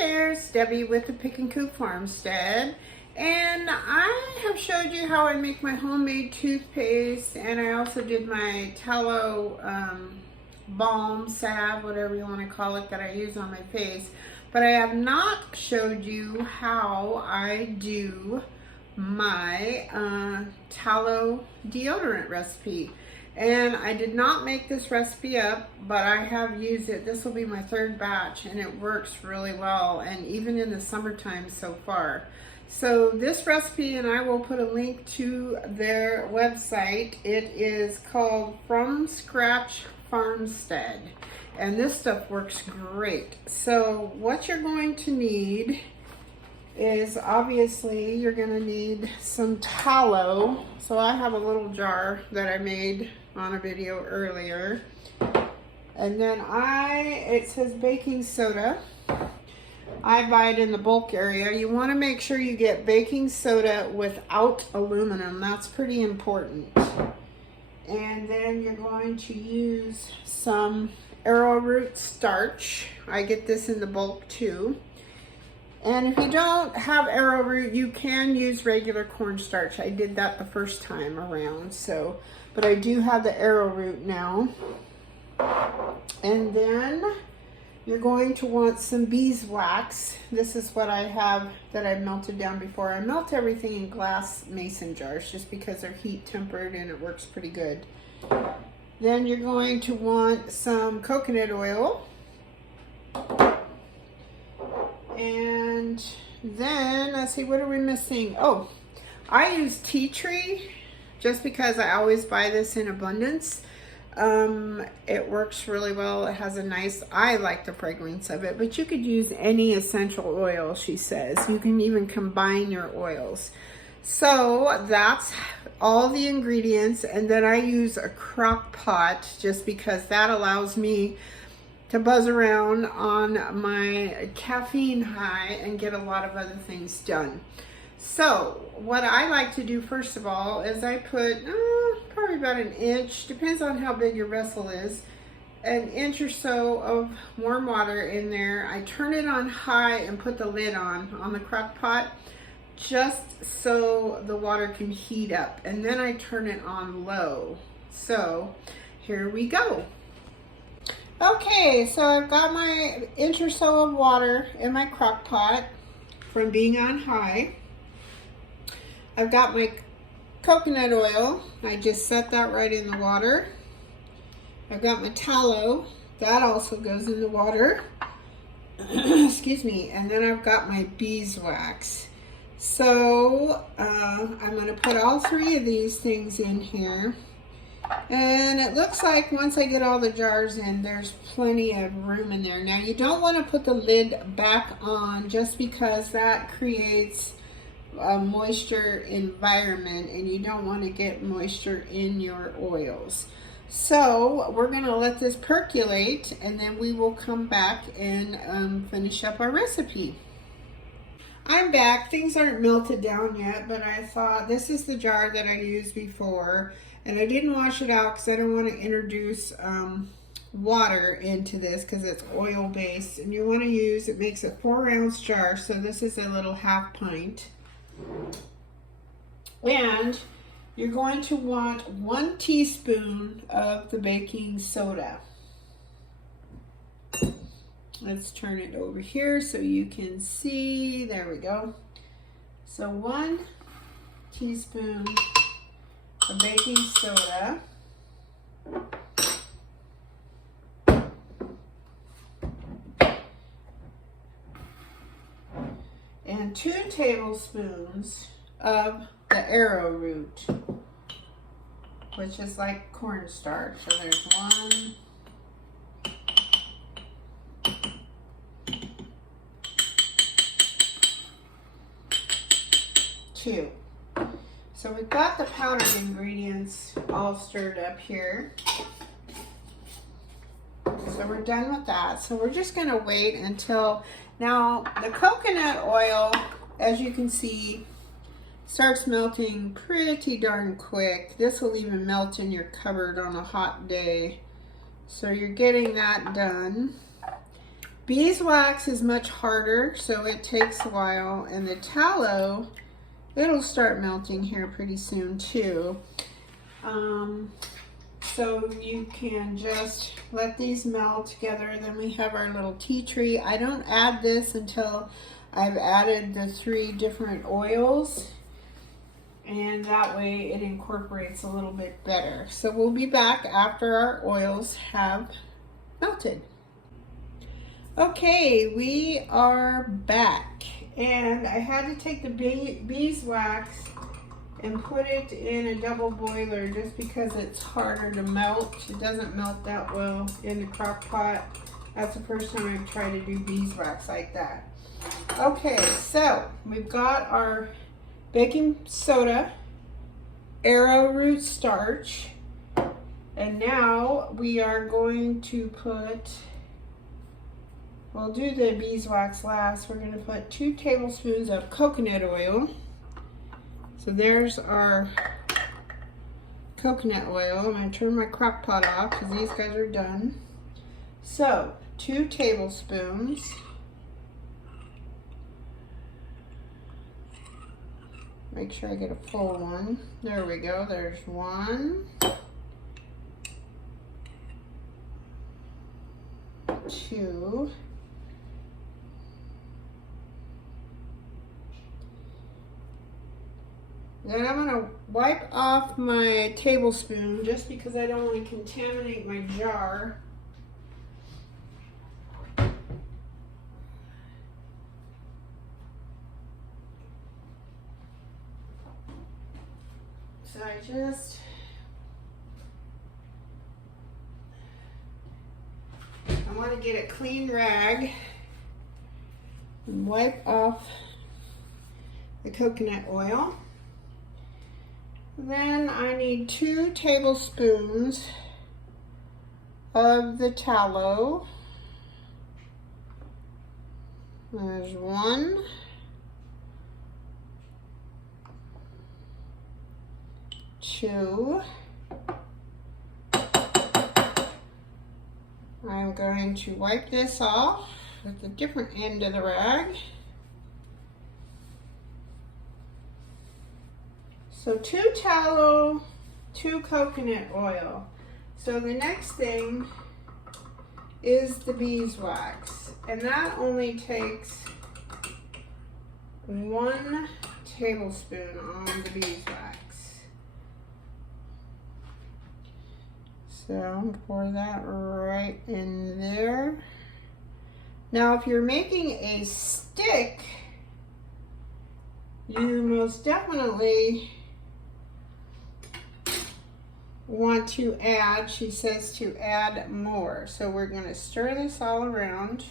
there, it's Debbie with the Pickin Coop Farmstead, and I have showed you how I make my homemade toothpaste, and I also did my tallow balm, salve, whatever you want to call it, that I use on my face. But I have not showed you how I do my tallow deodorant recipe. And I did not make this recipe up, but I have used it. This will be my third batch, and it works really well, and even in the summertime so far. So this recipe, and I will put a link to their website. It is called From Scratch Farmstead, and this stuff works great. So what you're going to need is, obviously, you're going to need some tallow. So I have a little jar that I made on a video earlier, and then it says baking soda. I buy it in the bulk area. You want to make sure you get baking soda without aluminum. That's pretty important. And then you're going to use some arrowroot starch. I get this in the bulk too. And if you don't have arrowroot, you can use regular cornstarch. I did that the first time around, but I do have the arrowroot now. And then you're going to want some beeswax. This is what I have that I melted down before. I melt everything in glass mason jars just because they're heat tempered and it works pretty good. Then you're going to want some coconut oil. And then, let's see, what are we missing? Oh, I use tea tree just because I always buy this in abundance. It works really well. It has a nice, I like the fragrance of it, but you could use any essential oil, she says. You can even combine your oils. So that's all the ingredients. And then I use a crock pot just because that allows me to buzz around on my caffeine high and get a lot of other things done. So what I like to do first of all is I put probably about an inch, depends on how big your vessel is, an inch or so of warm water in there. I turn it on high and put the lid on the crock pot just so the water can heat up, and then I turn it on low. So here we go. Okay, so I've got my inch or so of water in my crock pot from being on high. I've got my coconut oil. I just set that right in the water. I've got my tallow. That also goes in the water. Excuse me. And then I've got my beeswax. So I'm going to put all three of these things in here. And it looks like once I get all the jars in, there's plenty of room in there. Now you don't want to put the lid back on just because that creates a moisture environment, and you don't want to get moisture in your oils. So we're going to let this percolate, and then we will come back and finish up our recipe. I'm back. Things aren't melted down yet, but I thought this is the jar that I used before. And I didn't wash it out because I don't want to introduce water into this because it's oil based. And you want to use, it makes a 4-ounce jar, so this is a little half pint. And you're going to want 1 teaspoon of the baking soda. Let's turn it over here so you can see. There we go. So 1 teaspoon of baking soda. And 2 tablespoons of the arrowroot, which is like cornstarch. So there's 1, 2. So we've got the powdered ingredients all stirred up here. So we're done with that. So we're just going to wait until, now the coconut oil, as you can see, starts melting pretty darn quick. This will even melt in your cupboard on a hot day. So you're getting that done. beeswax is much harder, so it takes a while, and the tallow, it'll start melting here pretty soon too. So you can just let these melt together. Then we have our little tea tree. I don't add this until I've added the 3 different oils, and that way it incorporates a little bit better. So we'll be back after our oils have melted. Okay, we are back, and I had to take the beeswax and put it in a double boiler just because it's harder to melt. It doesn't melt that well in the crock pot. That's the first time I've tried to do beeswax like that. Okay, so we've got our baking soda, arrowroot starch, and now we are going to put, we'll do the beeswax last. We're going to put 2 tablespoons of coconut oil. So there's our coconut oil. I'm going to turn my crock pot off because these guys are done. So 2 tablespoons. Make sure I get a full one. There we go. There's 1, 2. Then I'm going to wipe off my tablespoon just because I don't want to contaminate my jar. So I want to get a clean rag and wipe off the coconut oil. Then I need 2 tablespoons of the tallow. There's 1. 2. I'm going to wipe this off with the different end of the rag. So 2 tallow, 2 coconut oil. So the next thing is the beeswax, and that only takes 1 tablespoon on the beeswax. So pour that right in there. Now if you're making a stick, you most definitely want to add, she says to add more. So we're going to stir this all around.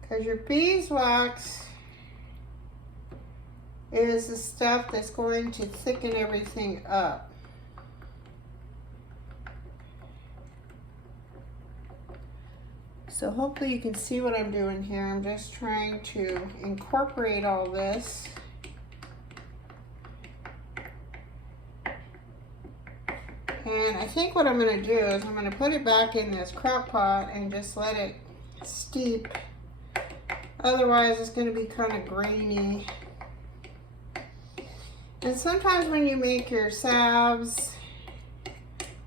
Because your beeswax is the stuff that's going to thicken everything up. So hopefully you can see what I'm doing here. I'm just trying to incorporate all this. And I think what I'm going to do is I'm going to put it back in this crock pot and just let it steep. Otherwise it's going to be kind of grainy. And sometimes when you make your salves,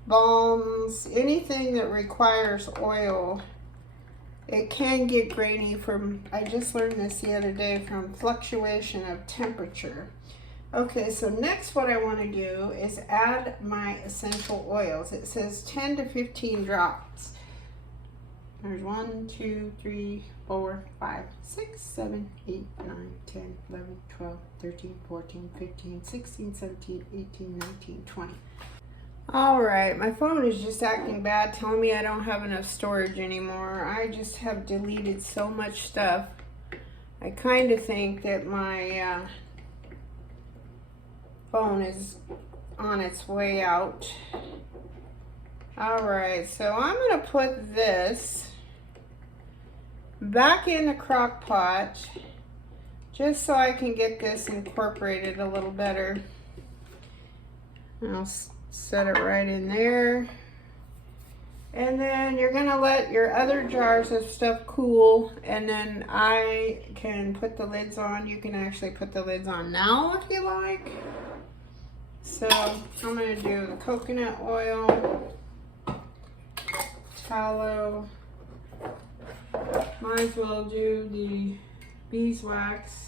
balms, anything that requires oil, it can get grainy from, I just learned this the other day, from fluctuation of temperature. Okay, so next what I want to do is add my essential oils. It says 10 to 15 drops. There's 1, 2, 3, 4, 5, 6, 7, 8, 9, 10, 11, 12, 13, 14, 15, 16, 17, 18, 19, 20. All right, my phone is just acting bad, telling me I don't have enough storage anymore. I just have deleted so much stuff. I kind of think that my phone is on its way out. All right, so I'm going to put this back in the crock pot just so I can get this incorporated a little better. I'll Set it right in there. And then you're gonna let your other jars of stuff cool, and then I can put the lids on. You can actually put the lids on now if you like. So I'm gonna do the coconut oil, tallow, might as well do the beeswax.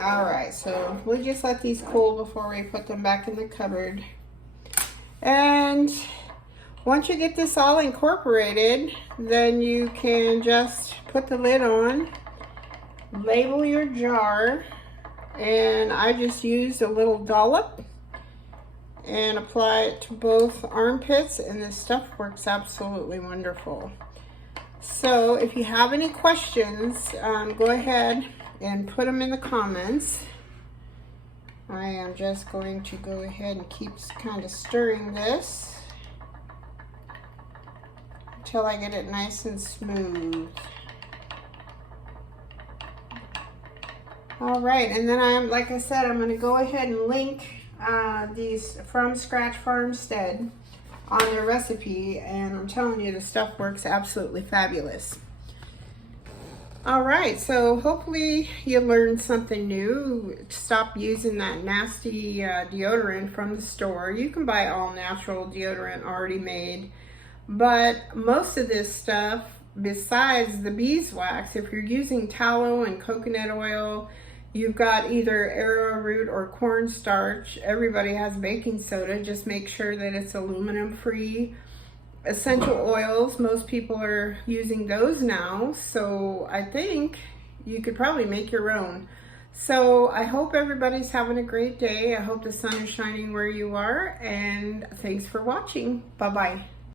Alright, so we'll just let these cool before we put them back in the cupboard. And once you get this all incorporated, then you can just put the lid on, label your jar, and I just used a little dollop and apply it to both armpits, and this stuff works absolutely wonderful. So if you have any questions, go ahead and put them in the comments. I am just going to go ahead and keep kind of stirring this until I get it nice and smooth. All right, and then like I said, I'm going to go ahead and link these From Scratch Farmstead on their recipe, and I'm telling you, the stuff works absolutely fabulous. All right, so hopefully you learned something new. Stop using that nasty deodorant from the store. You can buy all natural deodorant already made, but most of this stuff, besides the beeswax, if you're using tallow and coconut oil, you've got either arrowroot or cornstarch. Everybody has baking soda. Just make sure that it's aluminum free. Essential oils, most people are using those now, so I think you could probably make your own. So I hope everybody's having a great day. I hope the sun is shining where you are, and thanks for watching. Bye-bye.